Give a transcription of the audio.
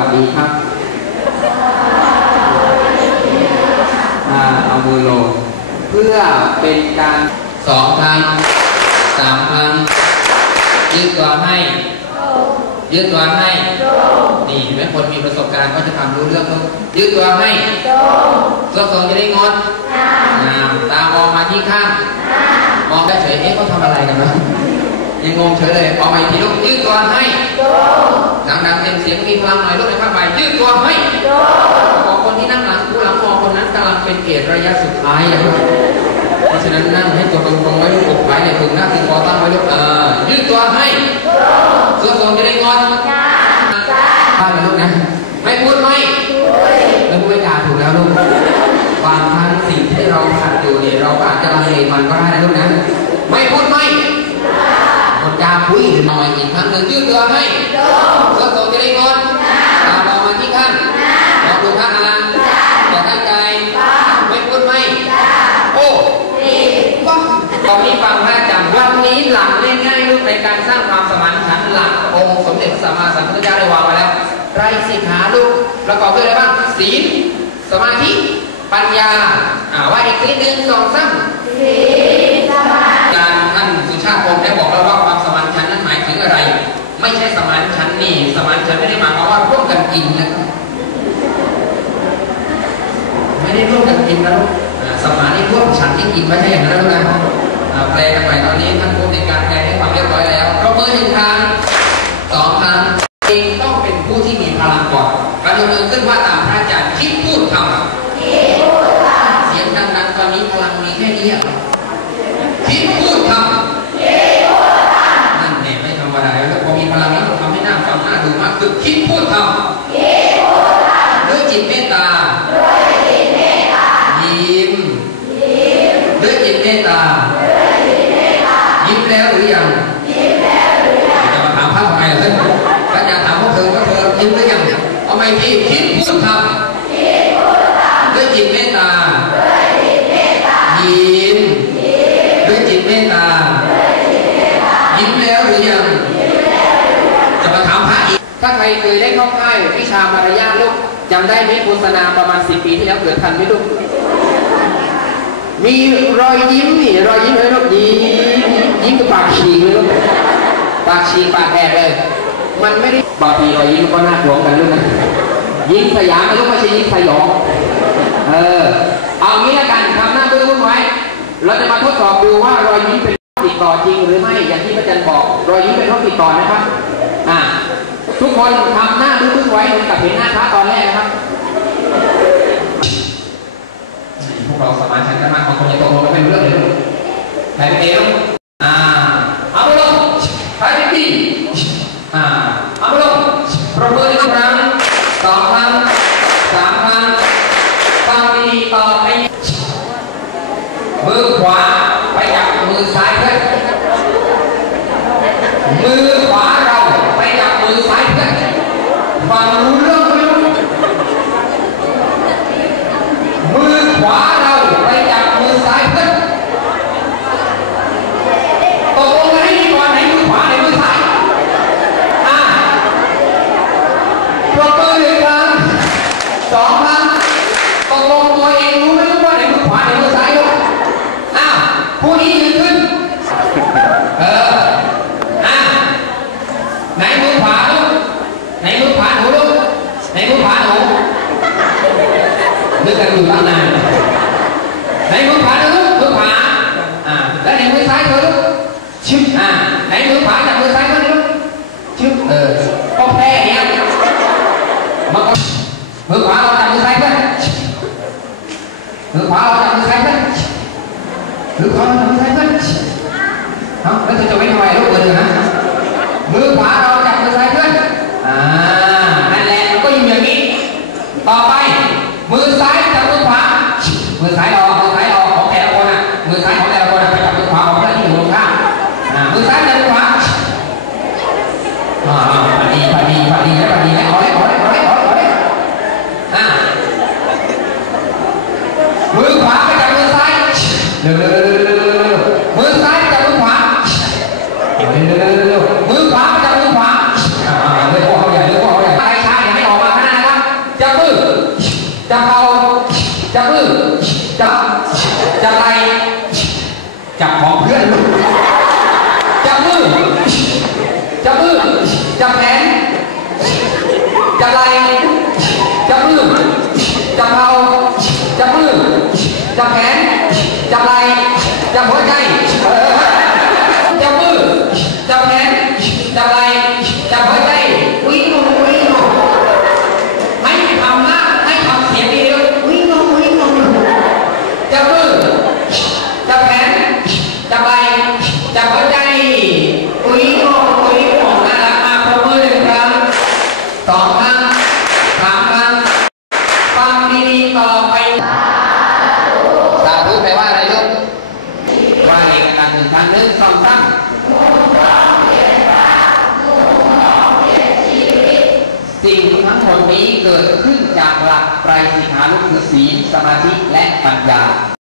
วัสดีครับอ่าเอามือลง เพื่อเป็นการสองครั้งสามครั้งยืดตัวให้ยืดตัวให้ นี่เห็นไหมคนมีประสบการณ์ก็จะทำรู้เรื่องลูกยืดตัวให้ตัวตรงจะได้งดอ่าตามองมาที่ข้าง มองได้เฉยเอ๊ะเขาทำอะไรกันวะ ยังงงเฉยเลยเอาใหม่ทีลูกยืดตัวให้ดังๆเต็มเสียงมีพลังหน่อยลูกในภาคใบยืดตัวให้บอกคนที่นั่งหลังผู้หลังมองคนนั้นกำลังเป็นเกตระยะสุดท้ายอย่างเพราะฉะนั้นนั่งให้ตัวตรงๆไว้ลูกอกไว้เนี่ยถึงหน้าถึงคอตั้งไว้ลูกเออยืดตัวให้ส่วนตรงจะได้งอนบ้านนะลูกนะไม่พูดไม่ไม่พูดไม่ด่าถูกแล้วลูกบางครั้งสิ่งที่เราขัดอยู่เนี่ยเราอาจจะลังเลมันก็ได้นะลูกนะไม่พูดไม่ อยอีกครั้งหนึ่งยืดตัวให้ส่วนตรงจะได้งอนตามองมาที่ข้างมองดูข้างนะอย่าตั้งใจไม่พูดไม่โอ้ว้าตอนนี้ฟังพระอาจารย์วันนี้หลักง่ายๆลูกในการสร้างความสมานฉันท์หลักองค์สมเด็จสัมมาสัมพุทธเจ้าได้วางไว้แล้วไรสิกขาลูกประกอบด้วยอะไรบ้างศีลสมาธิปัญญาอ่าว่าอีกทีหนึ่งสองสามการท่านสุชาติพงศ์ได้บอกแล้วว่าความสมานฉันท์นั้นหมายถึงอะไร ไม่ใช่สมานฉันท์นี่ สมานฉันท์ไม่ได้หมายความว่าร่วมกันกินนะ ไม่ ได้ร่วมกันกินนะลูกอ่าสมานนี่ร่วมฉันที่กินไม่ใช่อย่างนั้นนะลูกนะอ่าแปลกันใหม่ตอนนี้ท่านผู้ในการแปลให้ฟังเรียบร้อยแล้วปรบมือหนึ่งครั้งสองครั้งเองต้องเป็นผู้ที่มีพลังก่อนกระยกมือขึ้นว่าตามพระอาจารย์คิดพูดทำเสียงดังๆตอนนี้พลังมีแค่นี้อะครับคิดพูด จิตเมตตายิ้มแล้วหรือยังจะมาถามพระทำไมล่ะท่านพระอาจารย์ถามพวกเธอว่าเธอยิ้มหรือยังเอาไม่ที่คิดพูดทำด้วยจิตเมตตายิ้มด้วยจิตเมตตายิ้มแล้วหรือยังจะมาถามพระอีกถ้าใครเคยได้เข้าค่ายวิชามารยาทลูกจำได้ไหมโฆษณาประมาณสิปีที่แล้วเกิดทันไหมลูก มีรอยยิ้มนี่รอยยิ้มเลยลูกยิ้มยิ้มกับปากฉีกเลยลูกปากฉีกปากแอบเลย มันไม่ได้บางทีรอยยิ้มมันก็น่ากลัวกันลูกนะยิ้มสยามลูกไม่ใช่ยิ้มสยองเออเอางี้ละกันทำหน้าบื้อๆไว้ เราจะมาทดสอบดูว่ารอยยิ้มเป็นติดต่อจริงหรือไม่อย่างที่พระอาจารย์บอก รอยยิ้มเป็นโรคติดต่อนะครับอ่าทุกคนทำหน้าบื้อๆไว้เหมือนกับเห็นหน้าพระตอนแรกนะครับ พวกเราสมาชิกกันมากบางคนยังตกลงกันไม่รู้เรื่องเลยลูก ใครเป็นเอวอ่าเอาไปลงใครเป็นพี่อ่าเอาไปลงประเมินหนึ่งครั้งสองครั้งสามครั้งฟังดีๆต่อไปมือขวาไปจับมือซ้ายเพื่อนมือขวาเราไปจับมือซ้ายเพื่อนฟังรู้เรื่องไหมลูก มือขวาเราไปจับมือซ้ายเพื่อนตกลงกันให้ดีก่อนไหนมือขวาไหนมือซ้ายอ่าปรบมือหนึ่งครั้งสองครั้งตกลงตัวเองรู้ไหมว่าไหนมือขวาไหนมือซ้ายลูกอ้าวผู้นี้ยืนขึ้น เอออ่าไหนมือขวาลูกไหนมือขวาหนูลูกไหนมือขวาหนู นึกกันอยู่ตั้งนานไหนมือขวาเธอลูกมือขวาอ่าแล้วไหนมือซ้ายเธอลูกชึบอ่าไหนมือขวาจับมือซ้ายเธอลู มือซ้ายรอมือซ้ายรอของแต่ละคนอะ มือซ้ายของแต่ละคนอะไปจับมือขวาของเพื่อนที่อยู่ตรงข้ามอ่า มือซ้ายจับมือขวาอ่าพอดีพอดีพอดีแล้วพอดีแล้วเอาเลยเอาเลยเอาเลยเอาเลยเอาเลยอ่า มือขวาไปจับมือซ้ายเร็วเร็วเร็วเร็วเร็วเร็วมือซ้ายไปจับมือขวาเร็วเร็วเร็วเร็วมือขวาไปจับมือขวา จับเอาจับมือจับจับไหลจับของเพื่อนจับมือ จับมือจับแขนจับไหล่จับมือจับเอาจับมือจับแขนจับไหลจับหัวใจเออจับมือจับแขนจับไหลจับหัวใจวิ่งลงวิ่งลง ไม่ทำมากให้ทำเสียงดีด้วยวิ่งลงวิ่งลงจับมือจับแขนจับไหล่จับหัวใจวิ่งลงวิ่งลงน่ารักมากปรบมือหนึ่งครั้ง สองครั้งสามครั้งฟังดีๆต่อไปสาธุแปลว่าอะไรลูกว่าเอกการหนึ่งครั้งหนึ่งสองสามสิ่งทั้งหมดนี้เกิดขึ้นจากหลักไตรสิกขานุคือศีลสมาธิและปัญญา